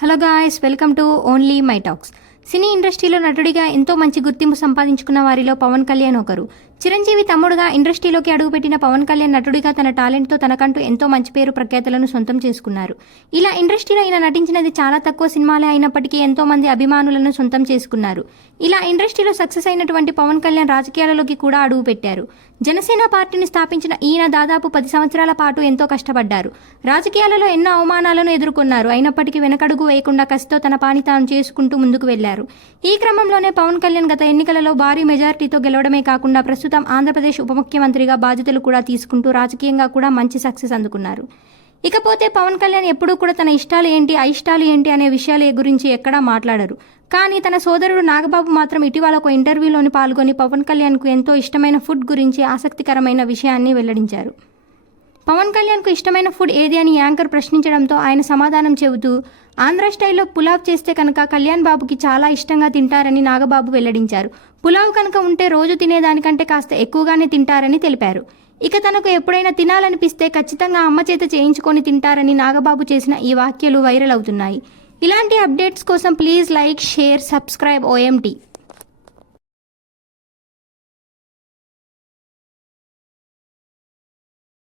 Hello guys, welcome to only my talks. Cine ఇండస్ట్రీలో నటుడిగా ఎంతో మంచి గుర్తింపు సంపాదించుకున్న వారిలో పవన్ కళ్యాణ్ ఒకరు. చిరంజీవి తమ్ముడుగా ఇండస్ట్రీలోకి అడుగుపెట్టిన పవన్ కళ్యాణ్ నటుడిగా తన టాలెంట్తో తనకంటూ ఎంతో మంచి పేరు ప్రఖ్యాతులను సొంతం చేసుకున్నారు. ఇలా ఇండస్ట్రీలో ఈయన నటించినది చాలా తక్కువ సినిమాలే అయినప్పటికీ ఎంతో మంది అభిమానులను సొంతం చేసుకున్నారు. ఇలా ఇండస్ట్రీలో సక్సెస్ అయినటువంటి పవన్ కళ్యాణ్ రాజకీయాలలోకి కూడా అడుగుపెట్టారు. జనసేన పార్టీని స్థాపించిన ఈయన దాదాపు 10 సంవత్సరాల పాటు ఎంతో కష్టపడ్డారు. రాజకీయాలలో ఎన్నో అవమానాలను ఎదుర్కొన్నారు. అయినప్పటికీ వెనకడుగు వేయకుండా కసితో తన పని తాను చేసుకుంటూ ముందుకు వెళ్లారు. ఈ క్రమంలోనే పవన్ కళ్యాణ్ గత ఎన్నికలలో భారీ మెజారిటీతో గెలవడమే కాకుండా ప్రస్తుతం ఆంధ్రప్రదేశ్ ఉప ముఖ్యమంత్రిగా బాధ్యతలు కూడా తీసుకుంటూ రాజకీయంగా కూడా మంచి సక్సెస్ అందుకున్నారు. ఇకపోతే పవన్ కళ్యాణ్ ఎప్పుడూ కూడా తన ఇష్టాలు ఏంటి అయిష్టాలు ఏంటి అనే విషయాల గురించి ఎక్కడా మాట్లాడరు. కానీ తన సోదరుడు నాగబాబు మాత్రం ఇటీవల ఒక ఇంటర్వ్యూలోని పాల్గొని పవన్ కళ్యాణ్కు ఎంతో ఇష్టమైన ఫుడ్ గురించి ఆసక్తికరమైన విషయాన్ని వెల్లడించారు. పవన్ కళ్యాణ్కు ఇష్టమైన ఫుడ్ ఏది అని యాంకర్ ప్రశ్నించడంతో ఆయన సమాధానం చెబుతూ ఆంధ్ర స్టైల్లో పులావ్ చేస్తే కనుక కళ్యాణ్ బాబుకి చాలా ఇష్టంగా తింటారని నాగబాబు వెల్లడించారు. పులావ్ కనుక ఉంటే రోజు తినేదానికంటే కాస్త ఎక్కువగానే తింటారని తెలిపారు. ఇక తనకు ఎప్పుడైనా తినాలనిపిస్తే ఖచ్చితంగా అమ్మ చేత చేయించుకొని తింటారని నాగబాబు చేసిన ఈ వ్యాఖ్యలు వైరల్ అవుతున్నాయి. ఇలాంటి అప్డేట్స్ కోసం please like, share, subscribe OMT.